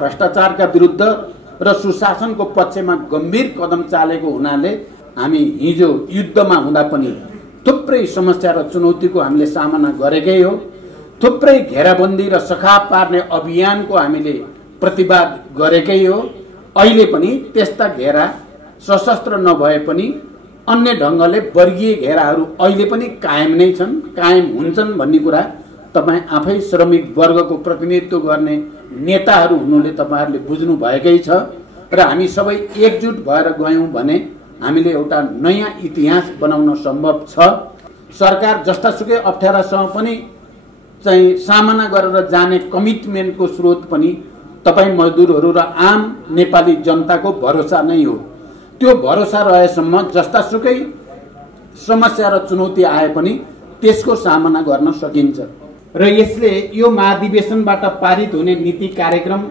भ्रष्टाचारका विरुद्ध र सुशासनको पक्षमा गम्भीर कदम चालेको हुनाले हामी हिजो युद्धमा हुँदा पनि थुप्रै समस्या र चुनौतीको हामीले सामना गरेकै हो। थुप्रै घेराबन्दी र सखा पार्ने अभियानको हामीले प्रतिवाद गरेकै हो। अहिले पनि त्यस्ता घेरा सशस्त्र नभए पनि अन्य ढंगले वर्गीय घेराहरू अहिले पनि कायम नै छन्, कायम हुन्छन् भन्ने कुरा तपाई आफै श्रमिक वर्गको प्रतिनिधित्व गर्ने नेताहरू हुनुले तपाईहरुले बुझ्नु भएकै छ र हामी सबै एकजुट भएर गयौं भने हामीले एउटा नयाँ इतिहास बनाउन सम्भव छ। सरकार जस्तासुकै अप्ठ्यारासँग पनि चाहिँ सामना गरेर जाने कमिटमेन्टको स्रोत पनि तपाई मजदुरहरू र आम नेपाली जनताको भरोसा नै हो। त्यो भरोसा रहेसम्म जस्तासुकै समस्या र चुनौती आए पनि त्यसको सामना गर्न सकिन्छ र यसले यो महाधिवेशनबाट पारित हुने नीति कार्यक्रम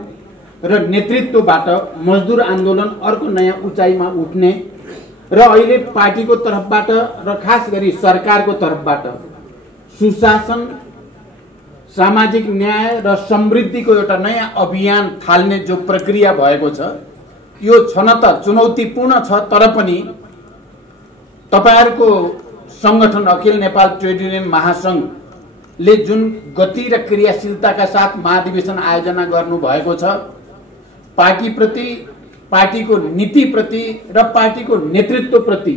र नेतृत्वबाट मजदुर आन्दोलन अर्को नयाँ उचाइमा उठ्ने र अहिले पार्टीको तर्फबाट र खास गरी सरकारको तर्फबाट सुशासन, सामाजिक न्याय र समृद्धिको एउटा नयाँ अभियान थाल्ने जो प्रक्रिया भएको छ, यो छन त चुनौतीपूर्ण छ, तर पनि तपाईहरुको संगठन अखिल नेपाल ट्रेड युनियन महासंघले जुन गति र क्रियाशीलताका साथ महाधिवेशन आयोजना गर्नु भएको छ, पार्टीप्रति, पार्टीको नीतिप्रति र पार्टीको नेतृत्वप्रति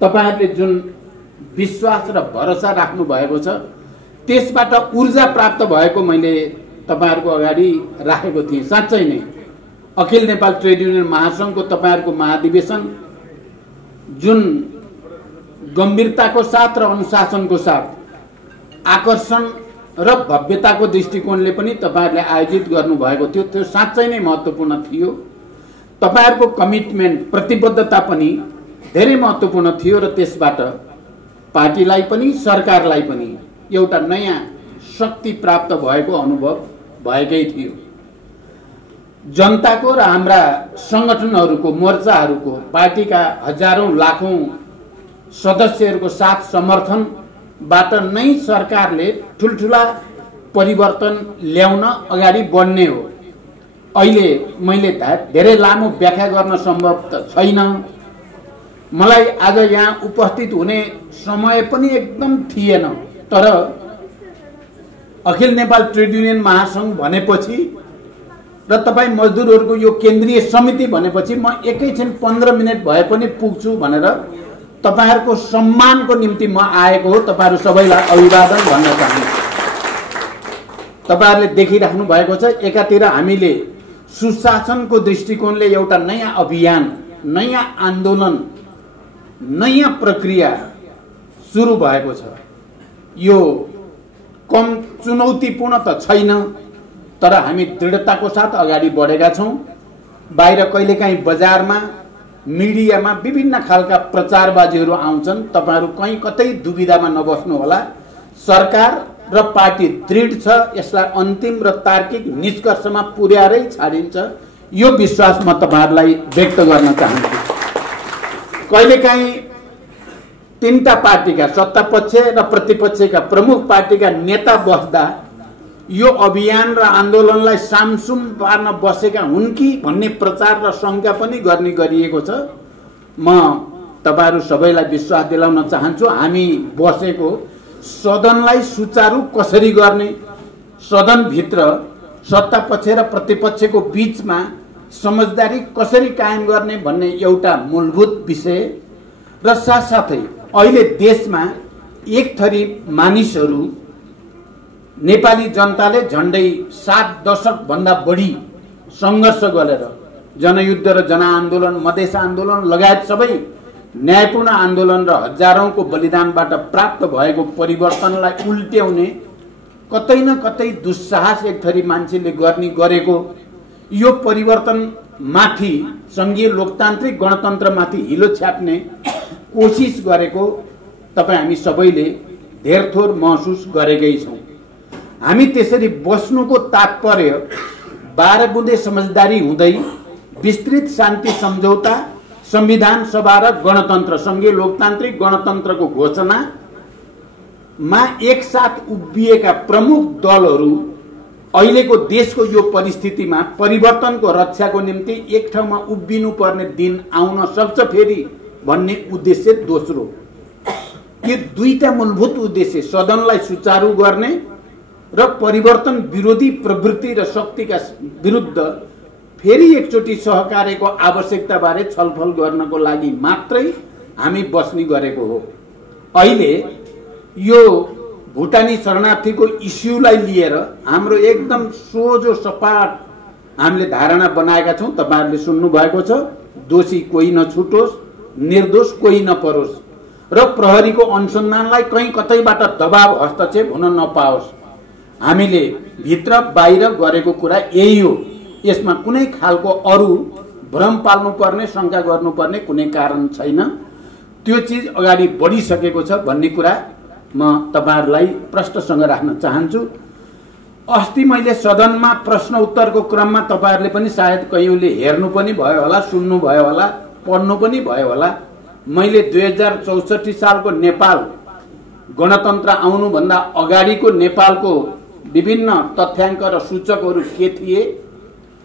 तपाईहरुले जुन विश्वास र भरोसा राख्नु भएको छ, त्यसबाट ऊर्जा प्राप्त भएको मैले तपाईहरुको अगाडि राखेको थिएँ। साँच्चै नै अखिल नेपाल ट्रेड युनियन महासंघको तपाईहरुको महाधिवेशन जुन गम्भीरताको साथ र अनुशासनको साथ आकर्षण र भव्यताको दृष्टिकोणले पनि तपाईहरुले आयोजित गर्नु भएको थियो, त्यो साँच्चै नै महत्त्वपूर्ण थियो। तपाईहरुको कमिटमेन्ट, प्रतिबद्धता पनि धेरै महत्त्वपूर्ण थियो र त्यसबाट पार्टीलाई पनि सरकारलाई पनि एउटा नयाँ शक्ति प्राप्त भएको अनुभव भएकै थियो। जनताको र हाम्रा संगठनहरूको, मोर्चाहरूको, पार्टीका हजारौं लाखौं सदस्यहरूको साथ समर्थनबाट नै सरकारले ठुलठुला परिवर्तन ल्याउन अगाडि बढ्ने हो। अहिले मैले धेरै लामो व्याख्या गर्न सम्भव त छैन। मलाई आज यहाँ उपस्थित हुने समय पनि एकदम थिएन, तर अखिल नेपाल ट्रेड युनियन महासंघ भनेपछि र तपाई मजदुरहरूको यो केन्द्रीय समिति भनेपछि म एकैछिन 15 मिनेट भए पनि पुग्छु भनेर तपाईहरुको सम्मानको निम्ति म आएको हो। तपाईहरु सबैलाई अभिवादन भन्न चाहन्छु। तपाईहरुले देखिराख्नु भएको छ, एकातिर हामीले सुशासनको दृष्टिकोणले एउटा नयाँ अभियान, नयाँ आन्दोलन, नयाँ प्रक्रिया सुरु भएको छ। यो कम चुनौतीपूर्ण त छैन, तर हामी दृढताको साथ अगाडि बढेका छौं। बाहिर कहिलेकाहीँ बजारमा, मिडियामा विभिन्न खालका प्रचारबाजीहरू आउँछन्, तपाईहरु कहीँ कतै दुविधामा नबस्नु होला। सरकार र पार्टी दृढ छ, यसलाई अन्तिम र तार्किक निष्कर्षमा पुर्याएरै छाडिन्छ, यो विश्वास म तपाईहरुलाई व्यक्त गर्न चाहन्छु। कहिलेकाहीँ तीनटा पार्टीका, सत्तापक्ष र प्रतिपक्षका प्रमुख पार्टीका नेता बस्दा यो अभियान र आन्दोलनलाई सामसुम पार्न बसेका हुन् कि भन्ने प्रचार र शंका पनि गर्ने गरिएको छ। म तपाईहरु सबैलाई विश्वास दिलाउन चाहन्छु, हामी बसेको सदनलाई सुचारू कसरी गर्ने, सदनभित्र सत्तापक्ष र प्रतिपक्षको बीचमा समझदारी कसरी कायम गर्ने भन्ने एउटा मूलभूत विषय र साथसाथै अहिले देशमा एक थरी मानिसहरू, नेपाली जनताले झण्डै 7 दशक भन्दा बढी संघर्ष गरेर जनयुद्ध र जनआन्दोलन, मधेस आन्दोलन लगायत सबै न्यायपूर्ण आन्दोलन र हजारौंको बलिदानबाट प्राप्त भएको परिवर्तनलाई उल्ट्याउने कतै न कतै दुस्साहस एक थरी मान्छेले गरेको यो परिवर्तन माथि, संघीय लोकतान्त्रिक गणतन्त्रमाथि हिलो छ्याप्ने कोशिश गरेको तपाई हामी सबैले धेरथोर महसुस गरेकै छौं। हामी त्यसरी बस्नुको तात्पर्य 12 बुँदे समझदारी हुँदै विस्तृत शान्ति सम्झौता, संविधान सभा र गणतन्त्र, संघीय लोकतान्त्रिक गणतन्त्रको घोषणामा एकसाथ उभिएका प्रमुख दलहरू अहिलेको देशको यो परिस्थितिमा परिवर्तनको रक्षाको निम्ति एक ठाउँमा उभिनु पर्ने दिन आउन सक्छ फेरि भन्ने उद्देश्य दोस्रो। यो दुईटा मूलभूत उद्देश्य सदनलाई सुचारू गर्ने र परिवर्तन विरोधी प्रवृत्ति र शक्तिका विरुद्ध फेरि एकचोटि सहकार्यको आवश्यकताबारे छलफल गर्नको लागि मात्रै हामी बस्ने गरेको हो। अहिले यो भुटानी शरणार्थीको इस्युलाई लिएर हाम्रो एकदम सोझो सपाट हामीले धारणा बनाएका छौँ। तपाईहरुले सुन्नु भएको छ, दोषी कोही नछुटोस्, निर्दोष कोही नपरोस् र प्रहरीको अनुसन्धानलाई कहीँ कतैबाट दबाव हस्तक्षेप हुन नपाओस्। हामीले भित्र बाहिर गरेको कुरा यही हो। यसमा कुनै खालको अरू भ्रम पाल्नुपर्ने, शंका गर्नुपर्ने कुनै कारण छैन। त्यो चीज अगाडि बढिसकेको छ भन्ने कुरा म तपाईहरुलाई प्रश्नसँग राख्न चाहन्छु। अस्ति मैले सदनमा प्रश्न उत्तरको क्रममा तपाईहरुले पनि सायद कयौंले हेर्नु पनि भयो होला, सुन्नु भयो होला, पढ्नु पनि भयो होला। मैले 2064 सालको नेपाल गणतन्त्र आउनु भन्दा अगाडिको नेपालको विभिन्न तथ्याङ्क र सूचकहरू के थिए,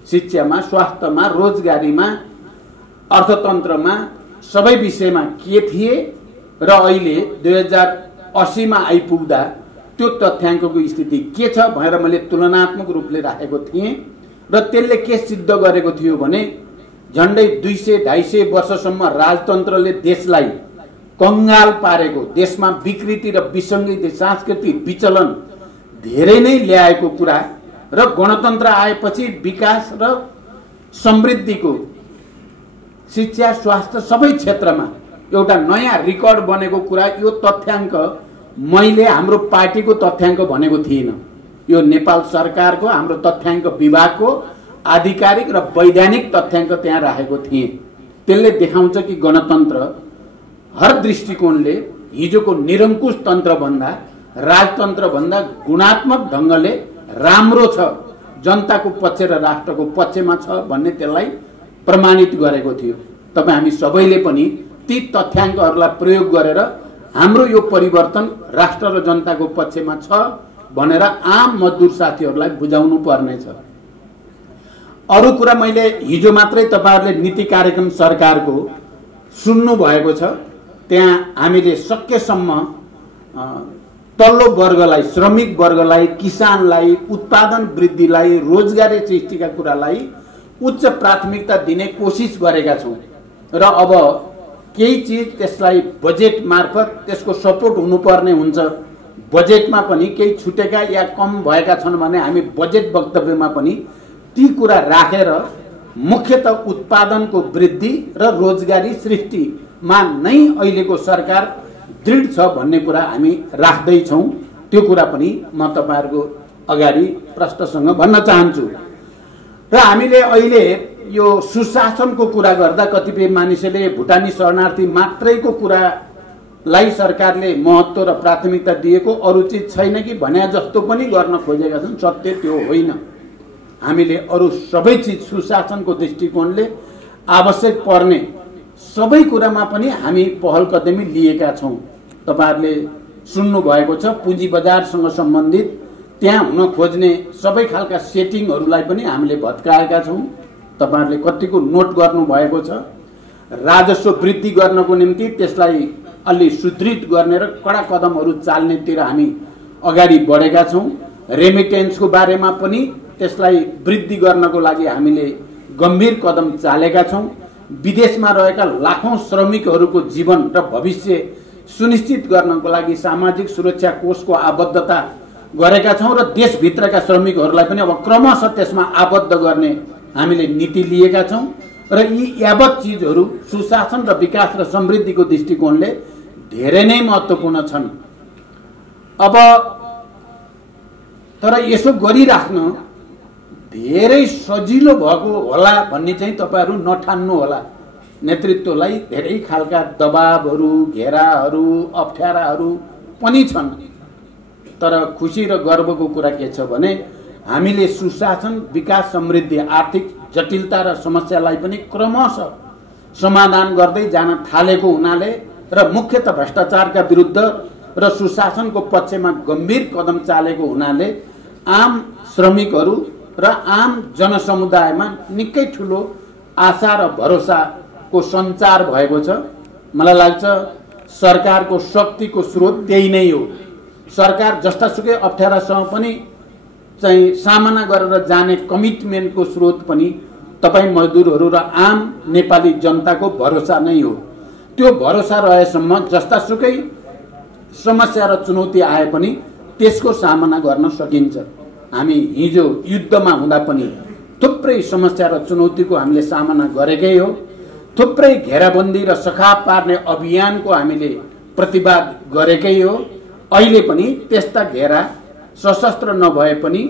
शिक्षामा, स्वास्थ्यमा, रोजगारीमा, अर्थतन्त्रमा, सबै विषयमा के थिए र अहिले 2080 मा आइपुग्दा त्यो तथ्याङ्कको स्थिति के छ भनेर मैले तुलनात्मक रूपले राखेको थिएँ र त्यसले के सिद्ध गरेको थियो भने झन्डै 200-250 वर्षसम्म राजतन्त्रले देशलाई कंगाल पारेको, देशमा विकृति र विसङ्गति, सांस्कृतिक विचलन धेरै नै ल्याएको कुरा र गणतन्त्र आएपछि विकास र समृद्धिको शिक्षा, स्वास्थ्य सबै क्षेत्रमा एउटा नयाँ रिकर्ड बनेको कुरा, यो तथ्याङ्क मैले हाम्रो पार्टीको तथ्याङ्क भनेको थिइनँ। यो नेपाल सरकारको, हाम्रो तथ्याङ्क विभागको आधिकारिक र वैधानिक तथ्याङ्क त्यहाँ राखेको थिएँ। त्यसले देखाउँछ कि गणतन्त्र हर दृष्टिकोणले हिजोको निरङ्कुश तन्त्रभन्दा, राजतन्त्रभन्दा गुणात्मक ढङ्गले राम्रो छ, जनताको पक्ष र राष्ट्रको पक्षमा छ भन्ने त्यसलाई प्रमाणित गरेको थियो। तपाईँ हामी सबैले पनि ती तथ्याङ्कहरूलाई प्रयोग गरेर हाम्रो यो परिवर्तन राष्ट्र र जनताको पक्षमा छ भनेर आम मजदुर साथीहरूलाई बुझाउनु पर्नेछ। अरू कुरा मैले हिजो मात्रै तपाईहरुले नीति कार्यक्रम सरकारको सुन्नु भएको छ। त्यहाँ हामीले सकेसम्म तल्लो वर्गलाई, श्रमिक वर्गलाई, किसानलाई, उत्पादन वृद्धिलाई, रोजगारी सृष्टिका कुरालाई उच्च प्राथमिकता दिने कोसिस गरेका छौं र अब केही चीज त्यसलाई बजेट मार्फत त्यसको सपोर्ट हुनुपर्ने हुन्छ। बजेटमा पनि केही छुटेका या कम भएका छन् भने हामी बजेट वक्तव्यमा पनि ती कुरा राखेर मुख्यतः उत्पादनको वृद्धि र रोजगारी सृष्टिमा नै अहिलेको सरकार दृढ छ भन्ने कुरा हामी राख्दै छौं। त्यो कुरा पनि म तपाईहरुको अगाडि प्रश्नसँग भन्न चाहन्छु। र हामीले अहिले यो सुशासनको कुरा गर्दा कतिपय मानिसले भुटानी शरणार्थी मात्रैको कुरालाई सरकारले महत्त्व र प्राथमिकता दिएको, अरू चीज छैन कि भने जस्तो पनि गर्न खोजेका छन्। सत्य त्यो होइन। हामीले अरू सबै चीज सुशासनको दृष्टिकोणले आवश्यक पर्ने सबै कुरामा पनि हामी पहल कदमी लिएका छौं। तपाईहरुले सुन्नु भएको छ, पुँजी बजारसँग सम्बन्धित त्यहाँ हुन खोज्ने सबै खालका सेटिङहरूलाई पनि हामीले भत्काएका छौं। तपाईहरुले कतिको नोट गर्नु भएको छ। राजस्व वृद्धि गर्नको निम्ति त्यसलाई अलि सुदृढ गर्ने र कडा कदमहरू चाल्नेतिर हामी अगाडि बढेका छौं। रेमिटेन्सको बारेमा पनि त्यसलाई वृद्धि गर्नको लागि हामीले गम्भीर कदम चालेका छौं। विदेशमा रहेका लाखौं श्रमिकहरूको जीवन र भविष्य सुनिश्चित गर्नको लागि सामाजिक सुरक्षा कोषको आबद्धता गरेका छौं र देशभित्रका श्रमिकहरूलाई पनि अब क्रमशः त्यसमा आबद्ध गर्ने हामीले नीति लिएका छौं। र यी यावत चीजहरू सुशासन र विकास र समृद्धिको दृष्टिकोणले धेरै नै महत्त्वपूर्ण छन्। अब तर यसो गरिराख्न धेरै सजिलो भएको होला भन्ने चाहिँ तपाईहरु नठान्नु होला। नेतृत्वलाई धेरै खालका दबावहरू, घेराहरू, अप्ठ्याराहरू पनि छन्। तर खुशी र गर्वको कुरा के छ भने हामीले सुशासन, विकास, समृद्धि, आर्थिक जटिलता र समस्यालाई पनि क्रमशः समाधान गर्दै जान थालेको हुनाले र मुख्यतः भ्रष्टाचारका विरुद्ध र सुशासनको पक्षमा गम्भीर कदम चालेको हुनाले आम श्रमिकहरू र आम जनसमुदायमा निकै ठुलो आशा र भरोसाको सञ्चार भएको छ। मलाई लाग्छ सरकारको शक्तिको स्रोत त्यही नै हो। सरकार जस्तासुकै अप्ठ्यारासँग पनि चाहिँ सामना गरेर जाने कमिटमेन्टको स्रोत पनि तपाईँ मजदुरहरू र आम नेपाली जनताको भरोसा नै हो। त्यो भरोसा रहेसम्म जस्तासुकै समस्या र चुनौती आए पनि त्यसको सामना गर्न सकिन्छ। हामी हिजो युद्धमा हुँदा पनि थुप्रै समस्या र चुनौतीको हामीले सामना गरेकै हो। थुप्रै घेराबन्दी र सखाप पार्ने अभियानको हामीले प्रतिवाद गरेकै हो। अहिले पनि त्यस्ता घेरा सशस्त्र नभए पनि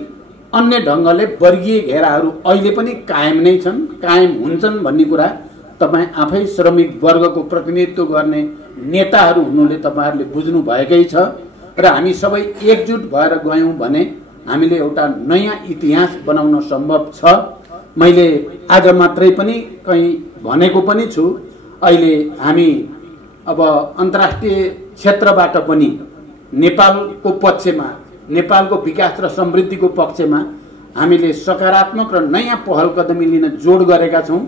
अन्य ढङ्गले वर्गीय घेराहरू अहिले पनि कायम नै छन्, कायम हुन्छन् भन्ने कुरा तपाईँ आफै श्रमिक वर्गको प्रतिनिधित्व गर्ने नेताहरू हुनुले तपाईँहरूले बुझ्नु भएकै छ। र हामी सबै एकजुट भएर गयौँ भने हामीले एउटा नयाँ इतिहास बनाउन सम्भव छ। मैले आज मात्रै पनि कहीँ भनेको पनि छु, अहिले हामी अब अन्तर्राष्ट्रिय क्षेत्रबाट पनि नेपालको पक्षमा, नेपालको विकास र समृद्धिको पक्षमा हामीले सकारात्मक र नयाँ पहल कदमी लिन जोड गरेका छौँ।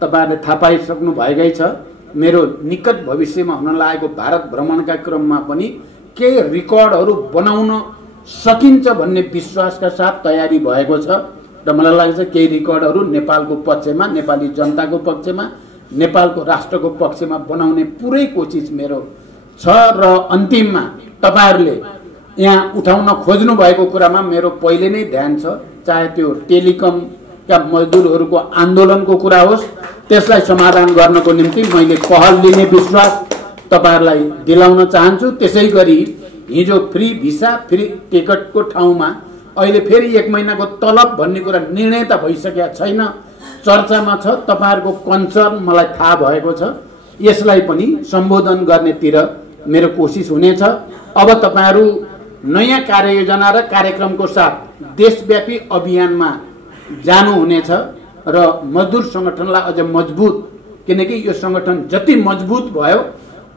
तपाईँहरूले थाहा पाइसक्नु भएकै छ। मेरो निकट भविष्यमा हुन लागेको भारत भ्रमणका क्रममा पनि केही रेकर्डहरू बनाउन सकिन्छ भन्ने विश्वासका साथ तयारी भएको छ। र मलाई लाग्छ केही रेकर्डहरू नेपालको पक्षमा, नेपाली जनताको पक्षमा, नेपालको राष्ट्रको पक्षमा बनाउने पुरै कोसिस मेरो छ। र अन्तिममा तपाईँहरूले यहाँ उठाउन खोज्नु भएको कुरामा मेरो पहिले नै ध्यान छ, चाहे त्यो टेलिकमका मजदुरहरूको आन्दोलनको कुरा होस्, त्यसलाई समाधान गर्नको निम्ति मैले पहल लिने विश्वास तपाईहरुलाई दिलाउन चाहन्छु। त्यसै गरी हिजो फ्री भिसा, फ्री टिकटको ठाउँमा अहिले फेरि 1 महिनाको तलब भन्ने कुरा निर्णय त भइसकेको छैन, चर्चामा छ। तपाईहरुको कन्सर्न मलाई थाहा भएको छ, यसलाई पनि सम्बोधन गर्नेतिर मेरो कोसिस हुनेछ। अब तपाईहरु नयाँ कार्ययोजना र कार्यक्रमको साथ देशव्यापी अभियानमा जानु हुनेछ र मजदुर संगठनलाई अझ मजबुत, किनकि यो संगठन जति मजबुत भयो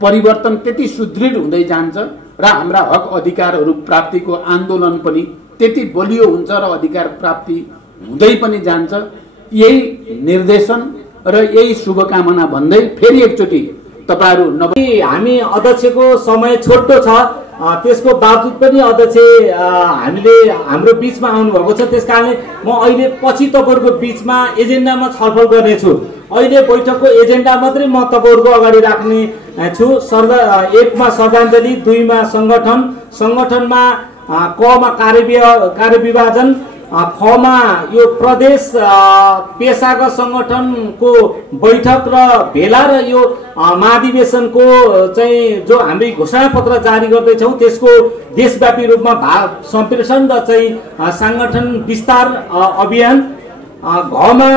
परिवर्तन त्यति सुदृढ हुँदै जान्छ र हाम्रा हक अधिकारहरू प्राप्तिको आन्दोलन पनि त्यति बलियो हुन्छ र अधिकार प्राप्ति हुँदै पनि जान्छ। यही निर्देशन र यही शुभकामना भन्दै फेरि एकचोटि तपाईहरु हामी अध्यक्षको समय छोटो छ, त्यसको बावजुद पनि अध्यक्ष हामीले हाम्रो बीचमा आउनु भएको छ। त्यसकारणले म अहिले पछि तपाईहरुको बीचमा एजेन्डामा छलफल गर्नेछु। अहिले बैठकको एजेन्डा मात्रै म तपाईहरुको अगाडि राख्ने छु। 1 मा श्रद्धाञ्जली, 2 मा संगठन, संगठनमा क मा कार्यविभाजन, ख मा यो प्रदेश पेशागत संगठनको बैठक र भेला र यो महाधिवेशनको चाहिँ जो हामी घोषणा पत्र जारी गर्दैछौँ त्यसको देशव्यापी रूपमा सम्प्रेषण र चाहिँ संगठन विस्तार अभियान। घमा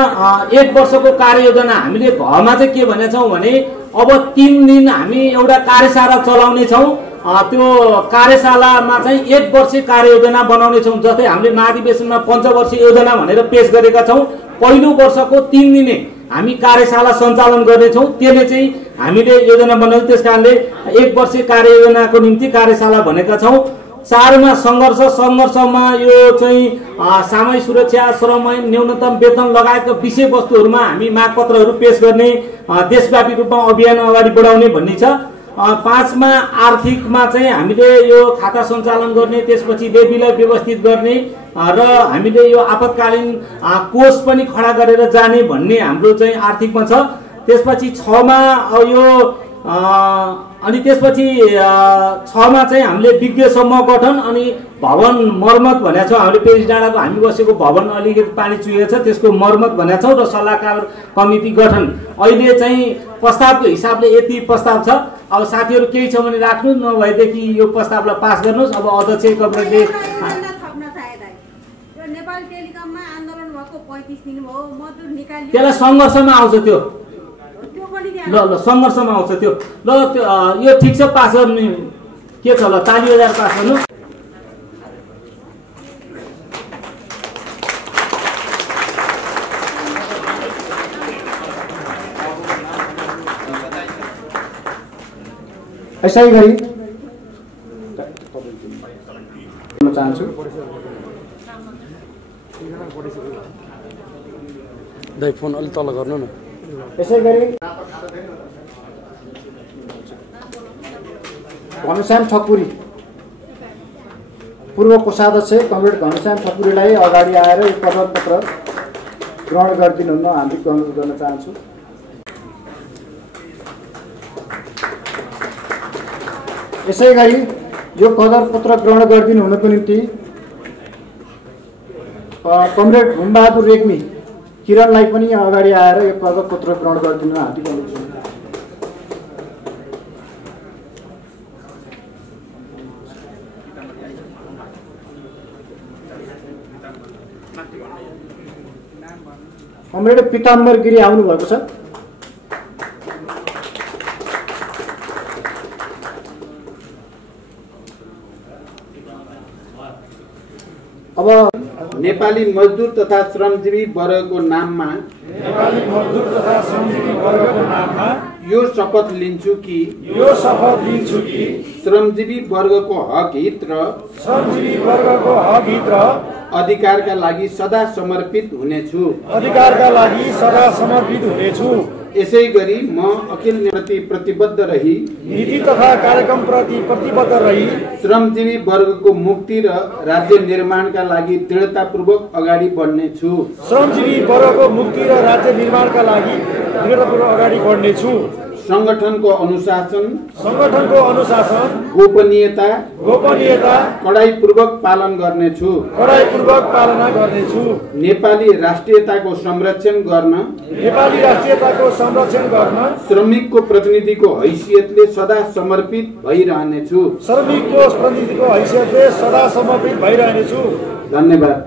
1 वर्षको कार्ययोजना हामीले घमा चाहिँ के भनेका छौँ भने अब 3 दिन हामी एउटा कार्यशाला चलाउने छौँ। त्यो कार्यशालामा चाहिँ 1 वर्षीय कार्ययोजना बनाउने छौँ। जस्तै हामीले महाधिवेशनमा पञ्चवर्षीय योजना भनेर पेश गरेका छौँ। पहिलो वर्षको 3 दिने हामी कार्यशाला सञ्चालन गर्नेछौँ। त्यसले चाहिँ हामीले योजना बनाउँछौँ। त्यसकारणले 1 वर्षीय कार्ययोजनाको निम्ति कार्यशाला भनेका छौँ। 4 मा संघर्ष, संघर्षमा यो चाहिँ सामूहिक सुरक्षा, श्रम ऐन, न्यूनतम वेतन लगायतका विषयवस्तुहरूमा हामी मागपत्रहरू पेश गर्ने, देशव्यापी रूपमा अभियान अगाडि बढाउने भन्ने छ। 5 मा आर्थिकमा चाहिँ हामीले यो खाता सञ्चालन गर्ने, त्यसपछि लेबीलाई व्यवस्थित गर्ने र हामीले यो आपतकालीन कोष पनि खडा गरेर जाने भन्ने हाम्रो चाहिँ आर्थिकमा छ। त्यसपछि 6 मा यो अनि त्यसपछि 6 मा चाहिँ हामीले विज्ञ समूह गठन अनि भवन मर्मत भनेका छौँ। हामीले पेरिस डाँडाको हामी बसेको भवन अलिकति पानी चुहेको छ, त्यसको मर्मत भनेका छौँ र सल्लाहकार कमिटी गठन। अहिले चाहिँ प्रस्तावको हिसाबले यति प्रस्ताव छ। अब साथीहरू केही छ भने राख्नु, नभएदेखि यो प्रस्तावलाई पास गर्नुहोस्। अब अध्यक्ष कमरेडले नेपाल टेलिकममा आन्दोलन भएको 35 दिन भयो, मजदुर निकाल्यो, त्यसलाई सङ्घर्षमा आउँछ। त्यो ल सङ्घर्षमा आउँछ त्यो। ल त्यो यो ठिक छ, पास गर्ने के छ। ल ताली बजाएर पास गर्नु। यसै गरी चाहन्छु दाइ फोन अलि तल गर्नु न। यसै गरी घनश्याम ठकुरी पूर्व कोषाध्यक्ष कमरेड घनश्याम ठकुरीलाई अगाडि आएर यो प्रमाणपत्र ग्रहण गरिदिनु हुन हार्दिक अनुरोध गर्न चाहन्छु। यसै गरी यो कदरपत्र ग्रहण गरिदिनु हुनको निम्ति कमरेड हुमबहादुर रेग्मी किरणलाई पनि अगाडि आएर यो कदरपत्र ग्रहण गरिदिनु हार्दिक अनुरोध गर्छु। कमरेड पीताम्बर गिरी आउनुभएको छ। अब नेपाली मजदुर तथा श्रमजीवी वर्गको नाममा यो शपथ लिन्छु कि श्रमजीवी वर्गको हक हित र अधिकारका लागि सदा समर्पित हुनेछु। यसै गरी म अखिल प्रति प्रतिबद्ध रही नीति तथा कार्यक्रम प्रति प्रतिबद्ध रही श्रमजीवी वर्गको मुक्ति र राज्य निर्माणका लागि दृढतापूर्वक अगाडि बढ्नेछु। श्रमजीवी वर्गको मुक्ति र राज्य निर्माणका लागि दृढतापूर्वक अगाडि बढ्नेछु। संगठनको अनुशासन गोपनीयता कडाइपूर्वक पालन गर्नेछु। नेपाली राष्ट्रियताको संरक्षण गर्न श्रमिकको प्रतिनिधिको हैसियतले सदा समर्पित भइरहनेछु। धन्यवाद।